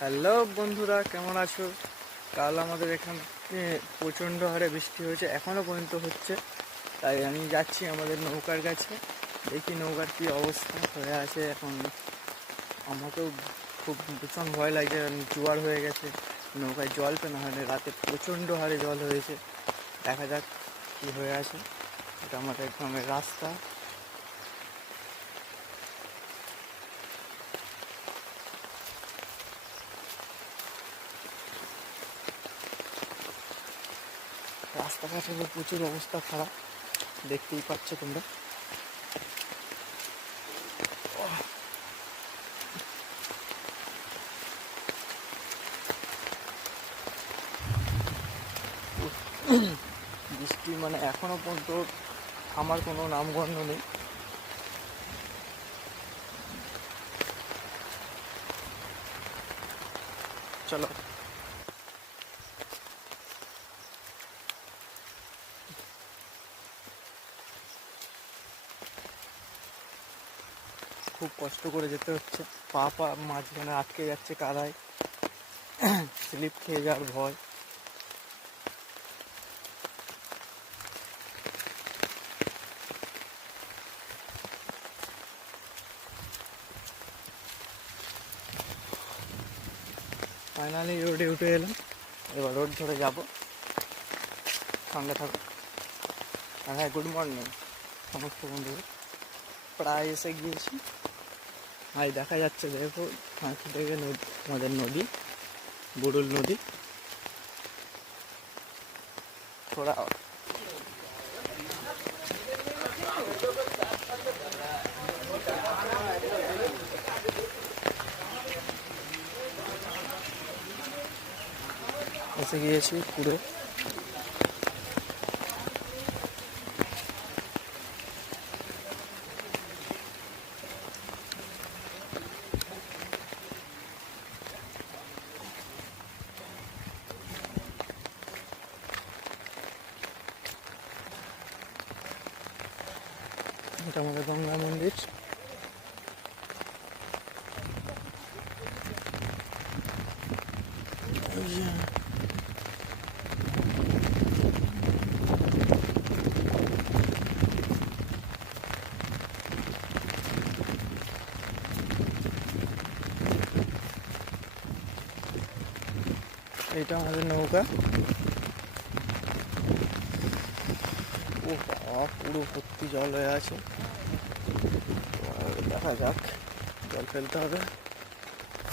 Hello বন্ধুরা, কেমন আছো? কাল আমাদের এখানে প্রচণ্ড হারে বৃষ্টি হয়েছে, এখনও পর্যন্ত হচ্ছে। তাই আমি যাচ্ছি আমাদের নৌকার কাছে, দেখি নৌকার কী অবস্থা হয়ে আছে এখন। আমাকেও খুব ভীষণ ভয় লাগছে, জোয়ার হয়ে গেছে, নৌকায় জল পেনো হয়নি, রাতে প্রচণ্ড হারে জল হয়েছে। দেখা যাক কী হয়ে আছে। এটা আমাদের গ্রামের রাস্তা। রাস্তাঘাটের প্রচুর অবস্থা খারাপ, দেখতেই পাচ্ছ তোমরা। বৃষ্টি মানে এখনো পর্যন্ত আমার কোনো নামগন্ধ নেই। চলো, খুব কষ্ট করে যেতে হচ্ছে, পা মাঝখানে আটকে যাচ্ছে কাদায়, স্লিপ খেয়ে যাওয়ার ভয়। ফাইনালি রোডে উঠে এলাম, এবার রোড ধরে যাবো। সঙ্গে থাকো। আর হ্যাঁ, গুড মর্নিং সমস্ত বন্ধুদের। প্রায় এসে গিয়েছি। আর দেখা যাচ্ছে, দেখো ফাঁকি থেকে নদী, আমাদের নদী বুড়ুল নদী। থোড়া এসে গিয়েছি পুরো। এটা আমাদের গঙ্গা মন্দির। এইটা আমাদের নৌকা। ও বাবা, পুরো ভর্তি জল হয়ে আছে। দেখা যাক, জল ফেলতে হবে।